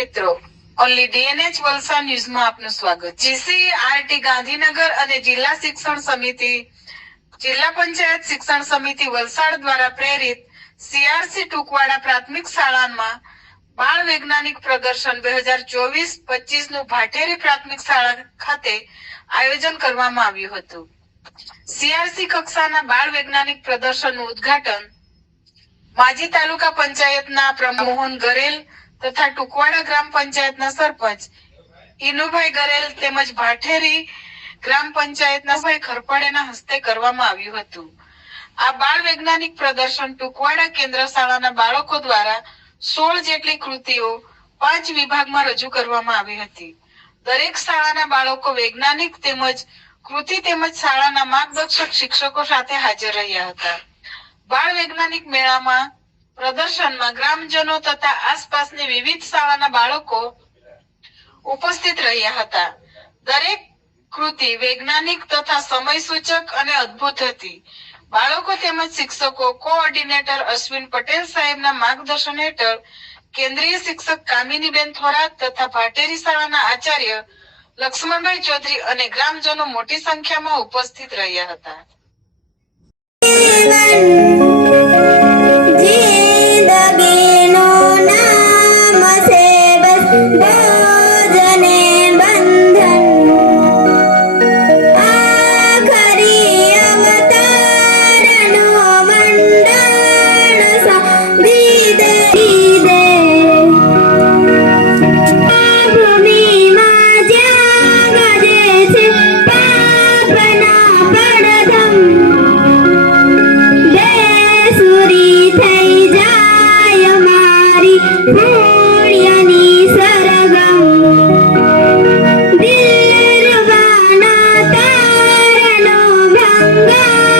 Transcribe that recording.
મિત્રો ઓનલી ડીએનએચ વલસાડ ન્યૂઝમાં આપનું સ્વાગત. જીસી આરટી ગાંધીનગર અને જિલ્લા શિક્ષણ સમિતિ, જિલ્લા પંચાયત શિક્ષણ સમિતિ વલસાડ દ્વારા પ્રેરિત સીઆરસી ટુકવાડા પ્રાથમિક શાળામાં બાળ વૈજ્ઞાનિક પ્રદર્શન બે હજાર ચોવીસ પચીસનું ભાટેરી પ્રાથમિક શાળા ખાતે આયોજન કરવામાં આવ્યું હતું. સીઆરસી કક્ષાના બાળ વૈજ્ઞાનિક પ્રદર્શનનું ઉદ્ઘાટન માજી તાલુકા પંચાયતના પ્રમુખ ગરેલ તથા ટુકવાડા ગ્રામ પંચાયતના સરપંચ ઇનુભાઈ ગરેલ તેમજ ભાઠેરી ગ્રામ પંચાયતના ભાઈ ખરપાડેના હસ્તે કરવામાં આવ્યું હતું. આ બાળ વૈજ્ઞાનિક પ્રદર્શન ટુકવાડા કેન્દ્ર શાળાના બાળકો દ્વારા સોળ જેટલી કૃતિઓ પાંચ વિભાગમાં રજૂ કરવામાં આવી હતી. દરેક શાળાના બાળકો વૈજ્ઞાનિક તેમજ કૃતિ તેમજ શાળાના માર્ગદર્શક શિક્ષકો સાથે હાજર રહ્યા હતા. બાળ વૈજ્ઞાનિક મેળામાં પ્રદર્શનમાં ગ્રામજનો તથા આસપાસની વિવિધ શાળાના બાળકો ઉપસ્થિત રહ્યા હતા. દરેક કૃતિ વૈજ્ઞાનિક તથા સમય સૂચક અને અદ્ભુત હતી. બાળકો તેમજ શિક્ષકો, કોઓર્ડિનેટર અશ્વિન પટેલ સાહેબના માર્ગદર્શન હેઠળ કેન્દ્રીય શિક્ષક કામિનીબેન થોરાત તથા ભાટેરી શાળાના આચાર્ય લક્ષ્મણભાઈ ચૌધરી અને ગ્રામજનો મોટી સંખ્યામાં ઉપસ્થિત રહ્યા હતા. Não!